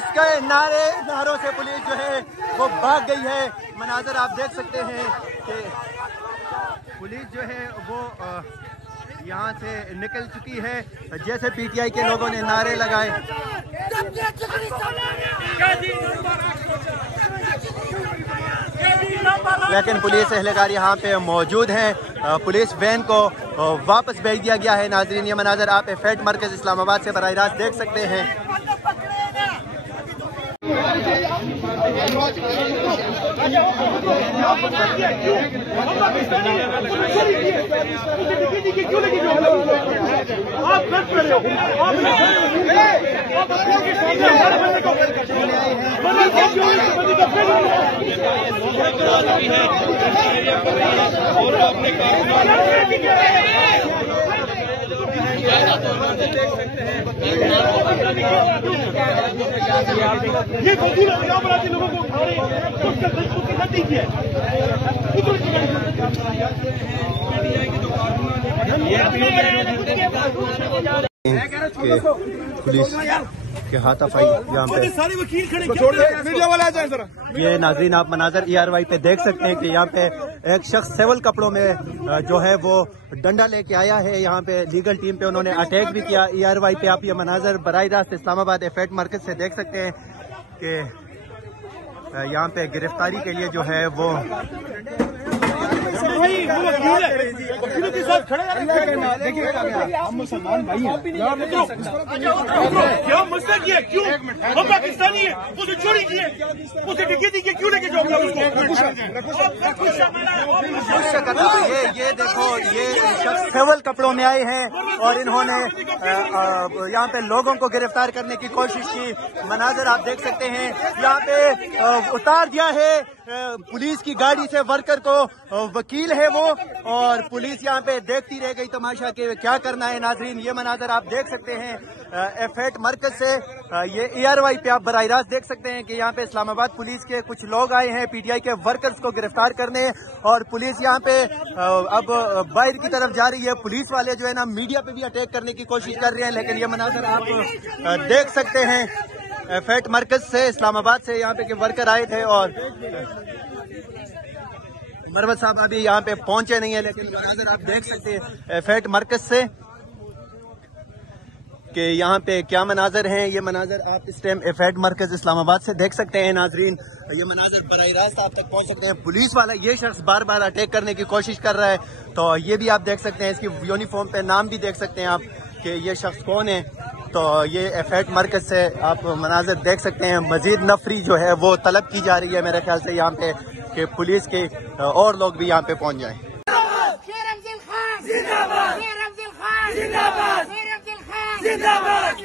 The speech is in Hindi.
पुलिस के नारों से पुलिस जो है वो भाग गई है। मनाजर आप देख सकते हैं कि पुलिस जो है वो यहाँ से निकल चुकी है। जैसे पीटीआई के लोगों ने नारे लगाए, लेकिन पुलिस एहलकार यहाँ पे मौजूद हैं। पुलिस वैन को वापस भेज दिया गया है। नाजरीन, ये मनाजर आप एफेट मरकज इस्लामाबाद से बराह रास्त देख सकते हैं। ये लोगों को पुलिस के हाथापाई यहाँ पे ये नाजरीन आप मनाजर ERY पे देख सकते हैं कि यहाँ पे एक शख्स सिविल कपड़ों में जो है वो डंडा लेके आया है। यहाँ पे लीगल टीम पे उन्होंने अटैक भी किया। ERY पे आप ये मनाजर बराह रास्त इस्लामाबाद एफेट मरकज से देख सकते हैं कि यहाँ पे गिरफ्तारी के लिए जो है वो वकीलों के साथ खड़े हम मुसलमान भाई हैं। क्या मसला किया? क्यों हम पाकिस्तानी है? उसे चोरी की है, उसे डकैती की, क्यों लेके जाओगे ये देखो, ये शख्स सिविल कपड़ों में आए हैं और इन्होंने यहाँ पे लोगों को गिरफ्तार करने की कोशिश की। मनाजर आप देख सकते हैं, यहाँ पे उतार दिया है पुलिस की गाड़ी से वर्कर को। वकील है वो और पुलिस यहाँ पे देखती रह गई तमाशा के क्या करना है। नाजरीन, ये मनाजर आप देख सकते हैं एफेट मरकज से। ये ERY पे आप बराह रास्त देख सकते हैं कि यहाँ पे इस्लामाबाद पुलिस के कुछ लोग आए हैं पीटीआई के वर्कर्स को गिरफ्तार करने, और पुलिस यहाँ पे अब बाहर की तरफ जा रही है। पुलिस वाले जो है ना मीडिया पे भी अटैक करने की कोशिश कर रहे हैं, लेकिन ये मनाजर आप देख सकते हैं एफेट मरकज से, इस्लामाबाद से यहाँ पे के वर्कर आए थे और मरवत साहब अभी यहाँ पे पहुंचे नहीं है, लेकिन मनाजर आप देख सकते हैं एफेट मरकज से कि यहाँ पे क्या मनाजर हैं। ये मनाजर आप इस टाइम एफेट मरकज इस्लामाबाद से देख सकते हैं। नाजरीन, ये मनाजर बराह रास्त आप तक पहुँच सकते हैं। पुलिस वाला ये शख्स बार बार अटैक करने की कोशिश कर रहा है, तो ये भी आप देख सकते हैं। इसकी यूनिफॉर्म पे नाम भी देख सकते हैं आप कि ये शख्स कौन है। तो ये एफेट मरकज से आप मनाजर देख सकते हैं। मजीद नफरी जो है वो तलब की जा रही है मेरे ख्याल से यहाँ पे कि पुलिस के और लोग भी यहाँ पे पहुँच जाएं। जिंदाबाद